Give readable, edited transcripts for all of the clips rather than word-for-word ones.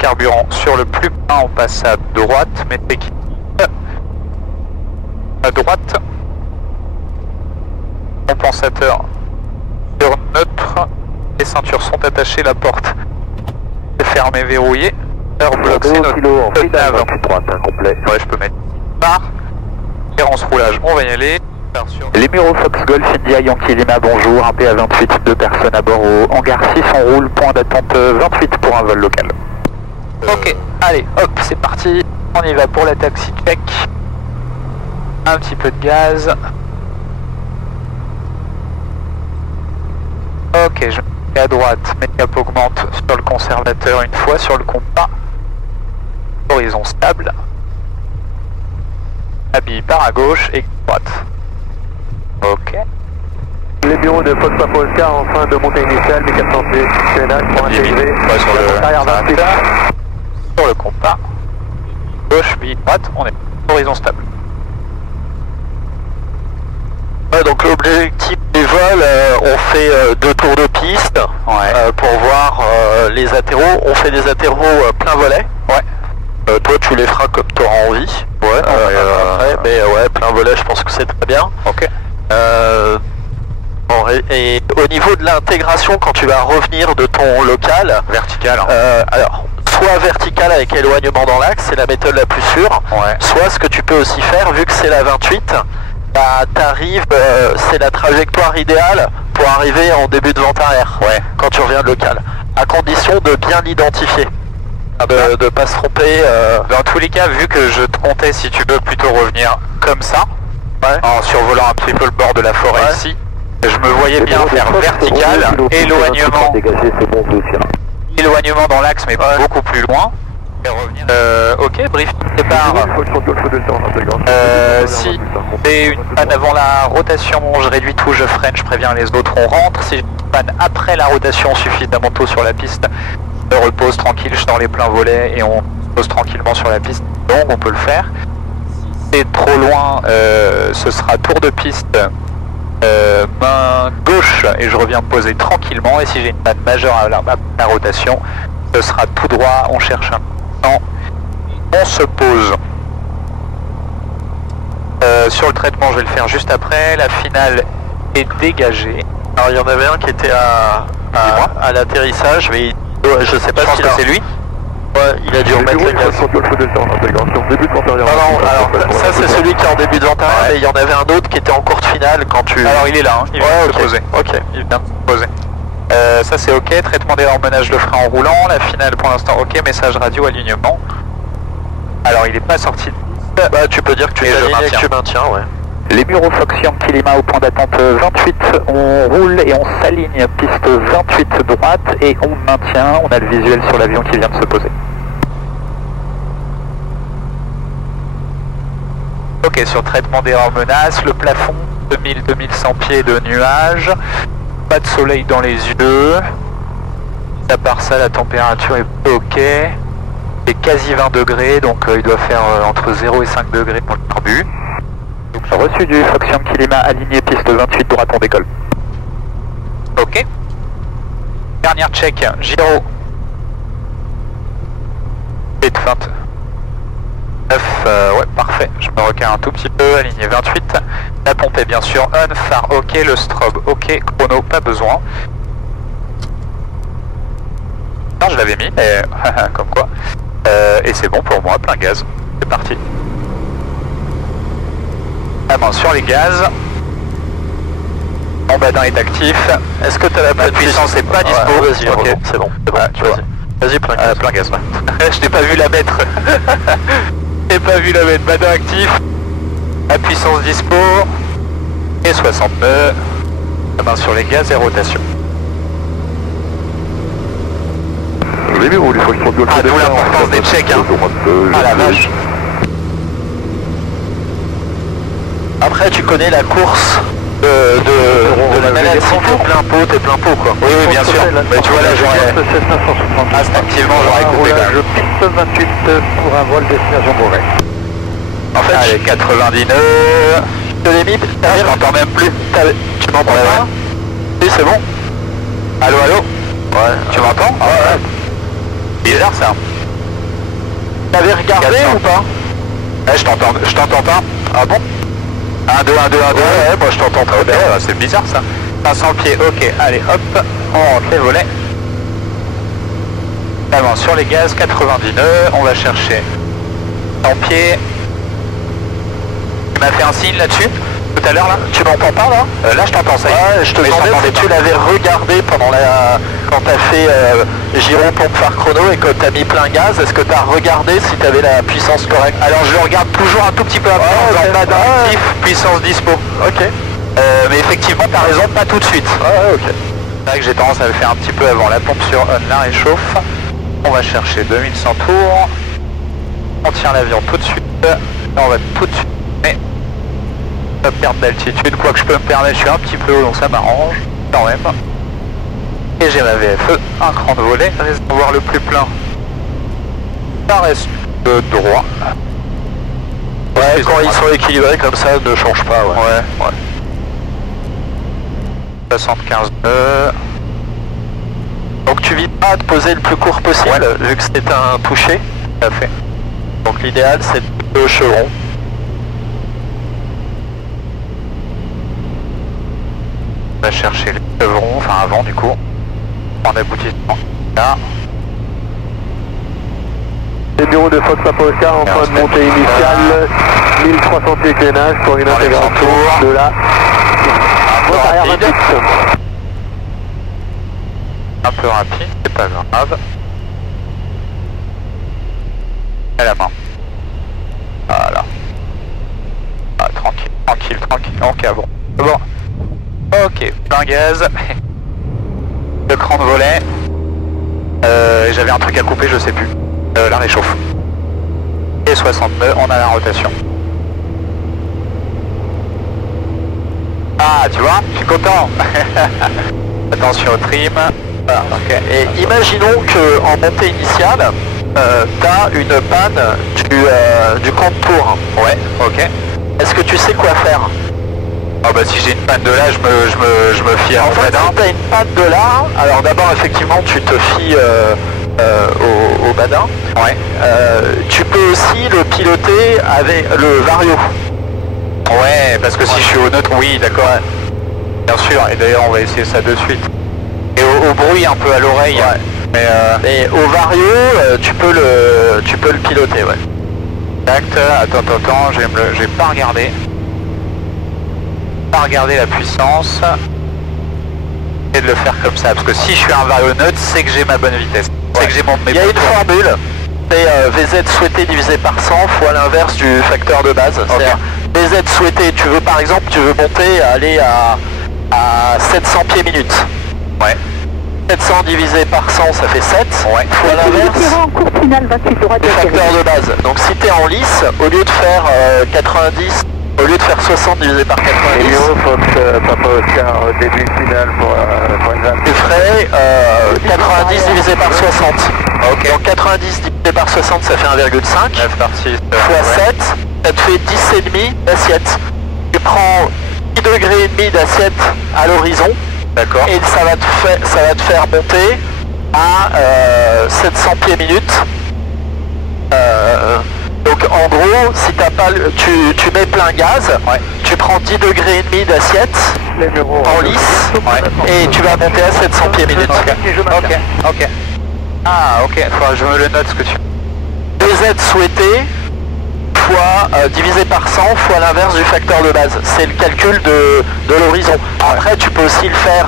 carburant. Sur le plus bas, on passe à droite, mettez qui à droite. Compensateur sur neutre. Les ceintures sont attachées, la porte est fermée, verrouillée. Airblock, c'est notre nav. complet. Ouais, je peux mettre barre. Différence roulage, on va y aller. Les Muro Fox Golf India Yankee Lima, bonjour, un PA28, 2 personnes à bord au hangar 6, on roule, point d'attente 28 pour un vol local. Ok, allez, hop, c'est parti, on y va pour la taxi check. Un petit peu de gaz. Ok, je mets à droite, mes cap augmente sur le conservateur une fois, sur le compas. Horizon stable. Habille par à gauche et droite. Ok. Les bureaux de Fox Papa Oscar en fin de montée initiale, 1400 CNH pour intégrer sur le arrière 28. Sur le compas. Gauche, bille, droite, on est horizon stable. Ouais, donc l'objectif des vols, on fait 2 tours de piste pour voir les atterros. On fait des atterros plein volet. Ouais. Toi tu les feras comme tu auras envie. Ouais. Mais ouais, plein volet, je pense que c'est très bien. Ok. Bon, et au niveau de l'intégration, quand tu vas revenir de ton local, Vertical. alors soit vertical avec éloignement dans l'axe, c'est la méthode la plus sûre. Ouais. Soit ce que tu peux aussi faire, vu que c'est la 28, bah t'arrives, c'est la trajectoire idéale pour arriver en début de vente arrière. Ouais. Quand tu reviens de local, à condition de bien l'identifier, de pas se tromper. Dans tous les cas, vu que je te comptais, si tu veux plutôt revenir comme ça, en survolant un petit peu le bord de la forêt ici, je me voyais bien faire vertical, éloignement dans l'axe mais beaucoup plus loin. Et revenir. Ok, brief départ. Si j'ai une panne avant la rotation, je réduis tout, je freine, je préviens les autres, on rentre. Si j'ai une panne après la rotation suffisamment tôt sur la piste, je repose tranquille, je sors les pleins volets et on pose tranquillement sur la piste. Donc on peut le faire. Si c'est trop loin, ce sera tour de piste. Main gauche et je reviens poser tranquillement, et si j'ai une panne majeure à la rotation, ce sera tout droit, on cherche un temps, on se pose. Sur le traitement je vais le faire juste après, la finale est dégagée. Alors il y en avait un qui était à l'atterrissage, mais je sais pas si c'est lui. Ouais, il a dû remettre le gaz. Alors ça c'est celui qui est en début de vente arrière, mais il y en avait un autre qui était en courte finale quand tu... Alors il est là, hein, il vient de se poser. Ok. Il vient de se poser. Ça c'est ok, traitement des hormonages de frein en roulant, la finale pour l'instant ok, message radio alignement. Alors il est pas sorti de piste. Bah tu peux dire que tu t'alignes et que tu maintiens, ouais. Les Muro Fox Yankee Lima au point d'attente 28, on roule et on s'aligne piste 28 droite et on maintient, on a le visuel sur l'avion qui vient de se poser. Ok, sur traitement d'erreur menace, le plafond 2000-2100 pieds de nuages, pas de soleil dans les yeux, à part ça la température est ok, c'est quasi 20 degrés, donc il doit faire entre 0 et 5 degrés pour le carbu. Reçu du Fox Yankee Lima, aligné piste 28 droite, on décolle. Ok. Dernière check, gyro. Et de feinte. 9, ouais, parfait. Je me recale un tout petit peu, aligné 28. La pompe est bien sûr on, phare ok, le strobe ok, chrono pas besoin. Non, je l'avais mis, mais comme quoi. Et c'est bon pour moi, plein gaz. C'est parti. La main sur les gaz. Mon badin est actif. Est-ce que tu as la puissance n'est pas dispo? Vas-y, ok, c'est bon. Vas-y, plein gaz. Plein gaz, ouais. Je n'ai pas vu la mettre. Je n'ai pas vu la mettre. Badin actif. La puissance dispo. Et 69. La main sur les gaz et rotation. Les bureaux, les Fox Golf. Ah, d'où l'importance des checks, hein. Ah la vache. Après, tu connais la course de la maladie, t'es plein pot quoi. Oui, bien sûr. Mais tu vois là, j'aurais... Instinctivement, j'aurais coupé quand même. Piste 28 pour un vol destination Beauvais. En fait, allez, 90 nœuds. Je te l'ai mis, Je m'entends même plus. tu m'entends pas? Oui, c'est bon. Allô, allô? Ouais. Tu m'entends? Ah ouais. Bizarre ça. T'avais regardé ou pas? Ouais, je t'entends pas. Ah bon? 1, 2, 1, 2, 1, 2. Ouais, moi je t'entends très bien. C'est bizarre ça. 500 pieds, ok, allez hop, on rentre les volets. Avance sur les gaz, 90 nœuds, on va chercher 100 pieds. Tu m'as fait un signe là-dessus tout à l'heure là? Tu m'entends pas là? Là je t'entends, ça y est. Ouais, je te demandais si tu l'avais regardé pendant quand t'as fait giron pompe phare chrono et que t'as mis plein gaz, est-ce que t'as regardé si t'avais la puissance correcte? Alors je le regarde toujours un tout petit peu après, pas d'actif, puissance dispo. Ok. Mais effectivement t'as raison, pas tout de suite. Ouais, ok. C'est vrai que j'ai tendance à le faire un petit peu avant. La pompe sur on la réchauffe. On va chercher 2100 tours. On tient l'avion tout de suite. Là, on va tout de suite. Mais pas perdre d'altitude. Quoi que je peux me permettre, je suis un petit peu haut, donc ça m'arrange quand même. Et j'ai ma VFE, un cran de volet, réservoir le plus plein. Ça reste droit. Ouais, quand ils sont équilibrés comme ça, ne change pas. Ouais. 75 nœuds. Donc tu vises pas à te poser le plus court possible, vu que c'est un touché. Tout à fait. Donc l'idéal c'est de chevron. On va chercher les chevrons, enfin avant du coup. En aboutissement. Là. Les bureaux de Fox Papa Oscar en fin de montée initiale, 1300 pieds de gainage pour une intégration de la boîte arrière 28. Un peu rapide, c'est pas grave. À la main. Voilà. Ah, tranquille. Ok, bon. Ok, plein gaz. Le cran de volet. J'avais un truc à couper, je sais plus. La réchauffe. Et 60 nœuds, on a la rotation. Ah, tu vois, je suis content. Attention au trim. Voilà, okay. Et imaginons qu'en montée initiale, tu as une panne du contour. Ouais, ok. Est-ce que tu sais quoi faire? Ah bah si j'ai une panne de là, je me fie à en fait, si tu as une panne de là, alors d'abord effectivement tu te fies au badin. Ouais. Tu peux aussi le piloter avec le vario. Ouais, parce que si je suis au neutre, oui, d'accord. Ouais. Bien sûr, et d'ailleurs on va essayer ça de suite. Et au bruit un peu à l'oreille. Ouais. Mais au vario, tu peux le piloter, ouais. Tact, attends, j'ai pas regardé. Pas regarder la puissance. Et de le faire comme ça, parce que si je suis un vario neutre, c'est que j'ai ma bonne vitesse. C'est que j'ai mon. Il y a une formule. C'est VZ souhaité divisé par 100 fois l'inverse du facteur de base. Okay. VZ souhaité, tu veux par exemple, monter, aller à 700 pieds minutes. Ouais. 700 divisé par 100, ça fait 7. Ouais. Fois l'inverse en cours finale, 28 droit du facteur de base. Donc si tu es en lice, au lieu de faire 90, au lieu de faire 60 divisé par 90, Fox Papa Oscar, début final pour une vanne. tu ferais 90 divisé par 60. Ok. Donc 90 divisé par 60, ça fait 1,5. 9 par 6. Fois 7, ça te fait 10,5 d'assiette. Tu prends 10 degrés et demi d'assiette à l'horizon. D'accord. Et ça va te faire monter à 700 pieds minutes. Donc en gros, si t'as pas tu mets plein gaz, tu prends 10 degrés et demi d'assiette en lice et tu vas monter à 700 pieds minutes. Ok. Ah ok, faudra que je me le note ce que tu... VZ souhaité fois divisé par 100 fois l'inverse du facteur de base. C'est le calcul de l'horizon. Après tu peux aussi le faire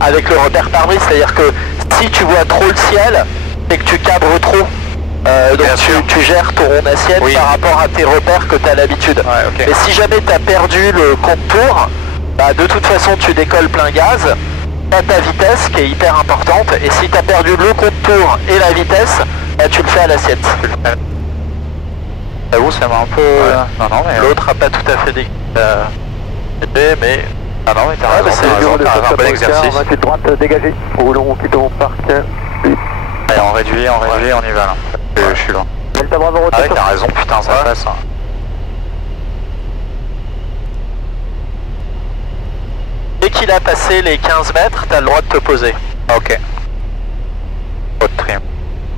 avec le repère pare-brise, c'est-à-dire que si tu vois trop le ciel, c'est que tu cabres trop. Donc tu gères ton rond d'assiette par rapport à tes repères que tu as l'habitude. Okay. Mais si jamais tu as perdu le contour, bah, de toute façon tu décolles plein gaz, tu as ta vitesse qui est hyper importante, et si tu as perdu le contour et la vitesse, bah, tu le fais à l'assiette. J'avoue, ça m'a un peu... Non, mais... L'autre a pas tout à fait dit. Mais... Ah non, mais t'as raison, c'est un bon exercice. 28 droite dégagée. Roulons, quittons parc. Allez, on réduit, on y va là. Je suis loin. Delta Bravo Ah ouais, rotation. t'as raison, putain, ça passe. Hein. Dès qu'il a passé les 15 mètres, t'as le droit de te poser. Ok. Pas de trim.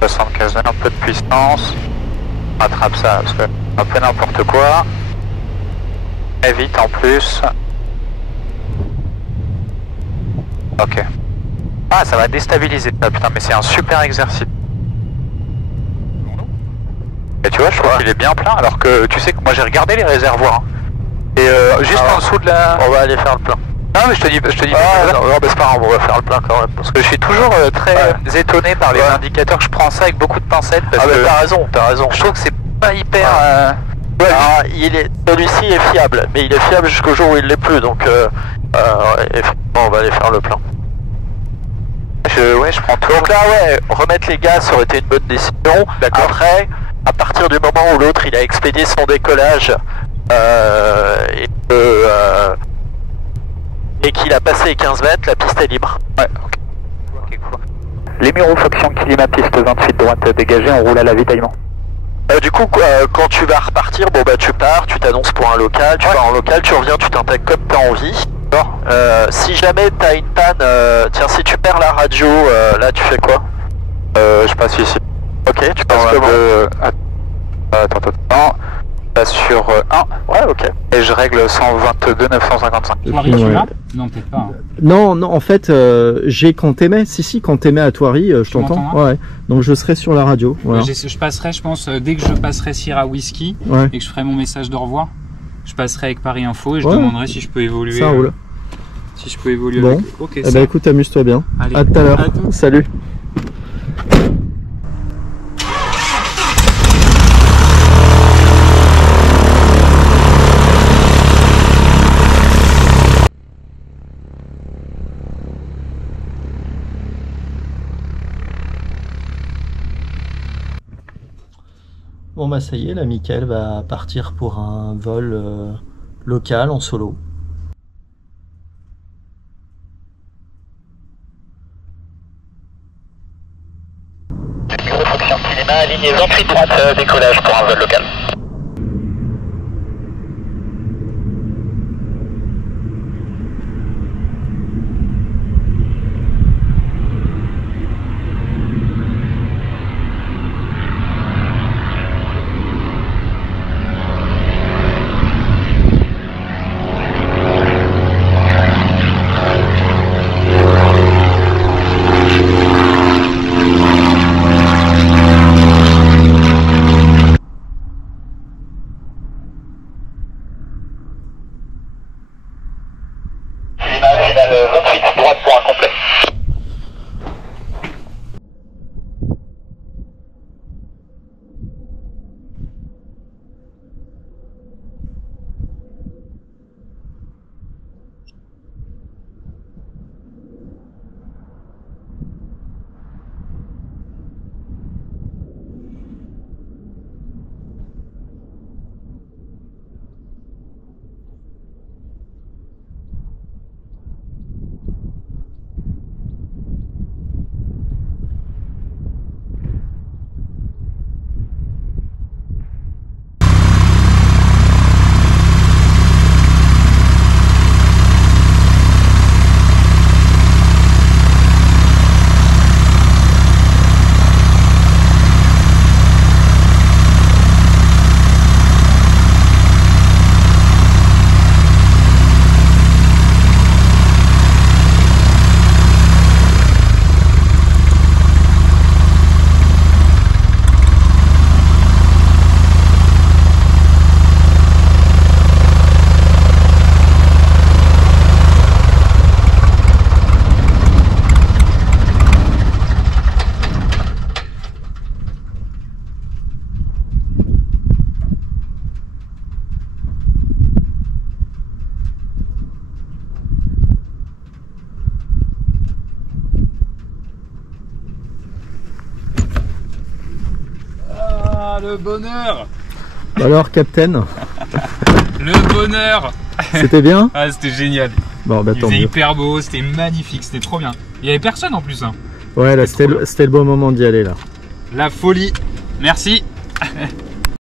75 un peu de puissance. rattrape ça parce que un peu n'importe quoi. Très vite en plus. Ok. Ah, ça va déstabiliser. Ah, putain, mais c'est un super exercice. Et tu vois, je trouve qu'il est bien plein alors que tu sais que moi j'ai regardé les réservoirs. Hein. Et juste en dessous de la... On va aller faire le plein. Non mais je te dis non, mais c'est pas grave, on va faire le plein quand même. Parce que je suis toujours très étonné par les indicateurs, je prends ça avec beaucoup de pincettes parce que t'as raison. je trouve que c'est pas hyper... Alors, celui-ci est fiable, mais il est fiable jusqu'au jour où il l'est plus, donc effectivement on va aller faire le plein. Je prends tout. Donc là remettre les gaz ça aurait été une bonne décision. Après, à partir du moment où l'autre il a expédié son décollage et qu'il a passé les 15 mètres, la piste est libre. Ouais, ok. Les Miro Foxion climat piste 28 droite dégagée, on roule à l'avitaillement. Du coup, quand tu vas repartir, bon bah tu pars, tu t'annonces pour un local, tu pars en local, tu reviens, tu t'intègres comme tu as envie. Si jamais tu as une panne, tiens, si tu perds la radio, là tu fais quoi? Je passe ici. Ok, tu passes comment? Attends. Je passe sur 1. Ouais, ok. Et je règle 122 955. Thoiry, tu l'as? Non, peut-être pas. Hein. Non, en fait, j'ai quand t'aimais. Si, quand t'aimais à Thoiry, je t'entends. Ouais. Donc je serai sur la radio. Voilà. Je passerai, je pense, dès que je passerai Sierra Whisky et que je ferai mon message de revoir, je passerai avec Paris Info et je demanderai si je peux évoluer. Ça roule. Si je peux évoluer bon. avec... Ok, eh ben écoute, amuse-toi bien. Allez, à tout à l'heure. Salut. Bon bah ça y est, là Mickaël va partir pour un vol local en solo. Bureau Foxion Climat, aligné 28 droite, décollage pour un vol local. Final 28 droite pour un complet. Le bonheur. Alors, Captain. Le bonheur. C'était bien? Ah, c'était génial. Bon, bah, tant mieux. C'était hyper beau, c'était magnifique, c'était trop bien. Il y avait personne en plus. Hein. Ouais, là, c'était le bon moment d'y aller, là. La folie. Merci.